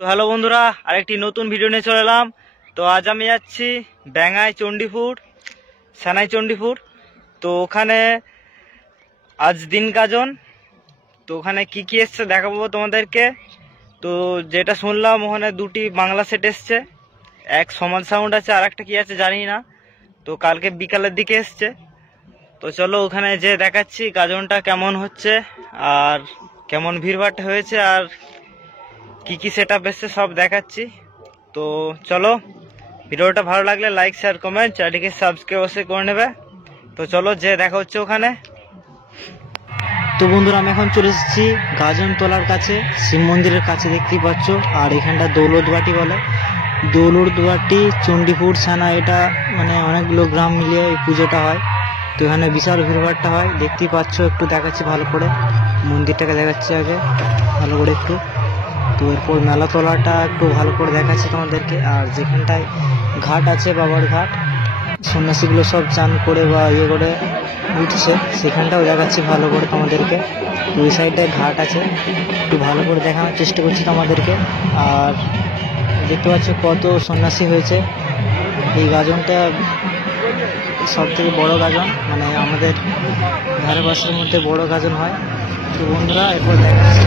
তো হ্যালো বন্ধুরা, আরেকটি নতুন ভিডিও নিয়ে চলে এলাম। তো আজ আমি যাচ্ছি ব্যাঙ্গাই চণ্ডীপুর, সানাই চণ্ডীপুর। তো ওখানে আজ দিন গাজন। তো ওখানে কি কি এসছে দেখাবো তোমাদেরকে। তো যেটা শুনলাম ওখানে দুটি বাংলা সেট এসছে, এক সমাজ সাউন্ড আছে আর একটা কি আছে জানি না। তো কালকে বিকালের দিকে এসছে। তো চলো ওখানে যে দেখাচ্ছি গাজনটা কেমন হচ্ছে আর কেমন ভিড়ভাড় হয়েছে আর কি কি সেট আপ এসছে সব দেখাচ্ছি। তো চলো, ভিডিওটা ভালো লাগলে লাইক শেয়ার কমেন্ট, চ্যানেলটিকে সাবস্ক্রাইব অবশ্যই করে নেবে। তো চলো যে দেখা হচ্ছে ওখানে। তো বন্ধুরা, আমি এখন চলে এসেছি গাজনতলার কাছে, শিব মন্দিরের কাছে দেখতেই পাচ্ছ। আর এখানটা দৌলতবাটি বলে, দৌলতবাটি চণ্ডীপুর সানা, এটা মানে অনেকগুলো গ্রাম মিলিয়ে এই পুজোটা হয়। তো এখানে বিশাল ভিড়ভাড়টা হয় দেখতেই পাচ্ছ। একটু দেখাচ্ছি ভালো করে, মন্দিরটাকে দেখাচ্ছি আগে ভালো করে একটু। তো এরপর মেলাতলাটা একটু ভালো করে দেখাচ্ছি তোমাদেরকে। আর যেখানটায় ঘাট আছে, বাবার ঘাট, সন্ন্যাসীগুলো সব চান করে বা ইয়ে করে উঠছে, সেখানটাও দেখাচ্ছি ভালো করে তোমাদেরকে। ওই সাইডটায় ঘাট আছে, একটু ভালো করে দেখানোর চেষ্টা করছি তোমাদেরকে। আর দেখতে পাচ্ছ কত সন্ন্যাসী হয়েছে। এই গাজনটা সব থেকে বড় গাজন, মানে আমাদের ধারে পাশের মধ্যে বড় গাজন হয়। তো বন্ধুরা এরপর দেখাচ্ছি।